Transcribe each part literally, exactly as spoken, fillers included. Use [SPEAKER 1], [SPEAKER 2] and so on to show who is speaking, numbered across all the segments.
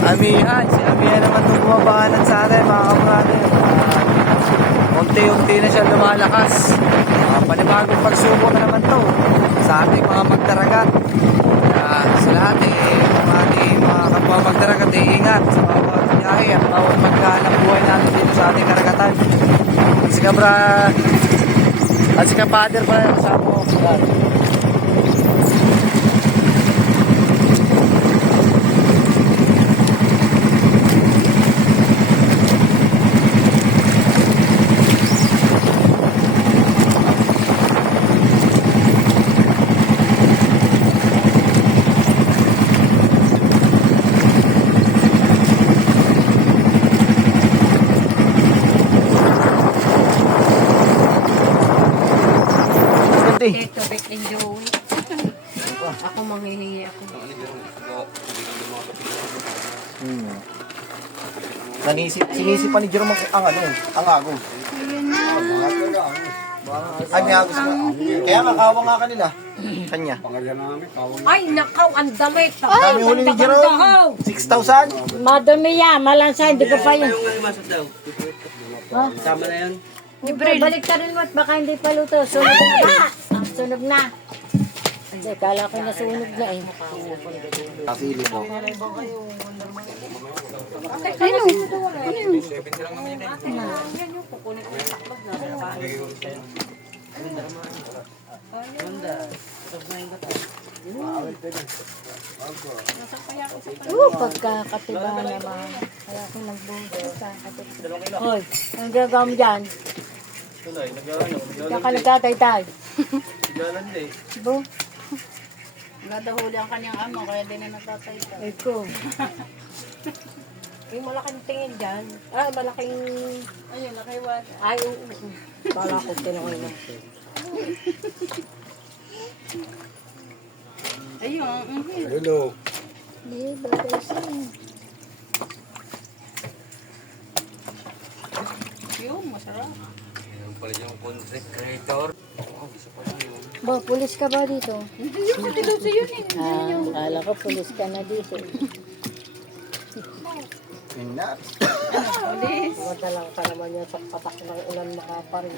[SPEAKER 1] Amihan, si Amihan naman itong bumabanat sa atin mga kabrother. Uh, unti-unti na siya lumalakas. Uh, panibagong pagsubok na naman to sa ating mga magdaragat. Uh, sa lahat eh, mga ating mga kapwa magdaragat eh, ingat sa bawat biyahe at bawat magkahanap buhay natin dito sa ating karagatan. Si Kabra at si Kapader pala yung kasama ko.
[SPEAKER 2] Ito, Beck and Joey. Ako manghihingi ako.
[SPEAKER 1] Hmm. Nanisip, sinisipan ni Jerome ang ano, ang agos. Ay, may agos na. Kaya nakawa nga kanila. Kanya.
[SPEAKER 2] Ay, nakaw, ang damit.
[SPEAKER 1] Dami huli ni Jerome. six thousand.
[SPEAKER 3] Madumi yan, malansa, hindi ko pa yun.
[SPEAKER 4] Tama na yun.
[SPEAKER 3] Libre. Balik ka rin mo at baka hindi pa luto. Sunog na. Ah, sunog na. Hindi, kala ko nasunog na eh.
[SPEAKER 1] Kasili po.
[SPEAKER 3] Ano? Oo, pagkakatiba naman. Kaya ko nagbubo. Hoy, ang gagawa mo dyan? Diyan ka nagtatay-tay. Bo?
[SPEAKER 2] Wala daw huli ang kanyang amo, kaya din na nagtatay-tay.
[SPEAKER 3] Eko.
[SPEAKER 2] Yung malaking tingin dyan. Ah, malaking... Ayun, nakaiwan.
[SPEAKER 3] Ay, oo. Bala ko tinawin na.
[SPEAKER 2] Ayun, mhm.
[SPEAKER 4] Hello.
[SPEAKER 3] Hindi, bagay siya.
[SPEAKER 2] Yun, masarap.
[SPEAKER 4] Pala yung content creator.
[SPEAKER 3] Ba, pulis ka ba dito?
[SPEAKER 2] Hindi yung katilusi yun eh.
[SPEAKER 3] Ah, akala ko pulis ka na dito.
[SPEAKER 1] Enough.
[SPEAKER 3] Madalang ka naman yung patak ng ulan makaparin.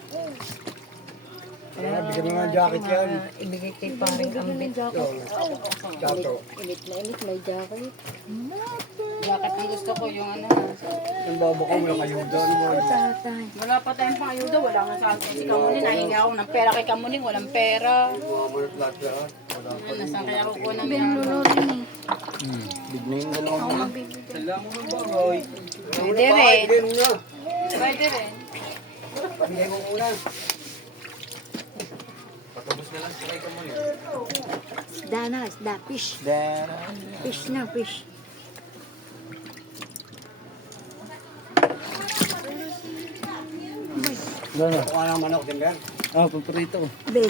[SPEAKER 4] Kaya bigyan mo nga jacket yan.
[SPEAKER 3] Ibigay kay paring ambit.
[SPEAKER 4] Dato.
[SPEAKER 3] Init na init, may jacket.
[SPEAKER 2] Jacket ang gusto ko, yung ano.
[SPEAKER 4] Yung babo ko walang ayuda. Ano mo?
[SPEAKER 3] Tatay.
[SPEAKER 2] Wala pa tayong pang-ayuda, wala nga sa akin. Si Kamuning, nahinga ako ng pera kay Kamuning, walang pera.
[SPEAKER 4] Lahat-lahat.
[SPEAKER 2] Ano, saan kaya kukuha ng binulunod?
[SPEAKER 1] Big name na lang ako.
[SPEAKER 4] Salam mo ng bagoy.
[SPEAKER 2] Pwede rin.
[SPEAKER 4] Bigyan mo na.
[SPEAKER 2] Pwede rin.
[SPEAKER 4] Pabigay mo muna. Patapos na lang sa kay Kamuning.
[SPEAKER 3] Isda na, isda. Fish.
[SPEAKER 1] Then,
[SPEAKER 3] Fish na, fish.
[SPEAKER 1] Gano'n?
[SPEAKER 4] Kuha ng manok din ba yan?
[SPEAKER 1] Ah, paborito.
[SPEAKER 3] Ben.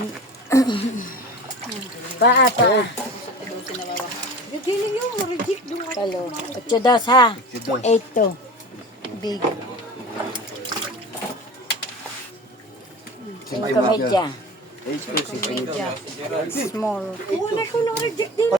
[SPEAKER 3] Paa, paa.
[SPEAKER 2] Giling yung ma-reject doon.
[SPEAKER 3] Kalo. Ocho dos ha. Eight to. Big. Cinco media.
[SPEAKER 1] Exclusive.
[SPEAKER 3] Small.
[SPEAKER 2] Wala ko na reject din.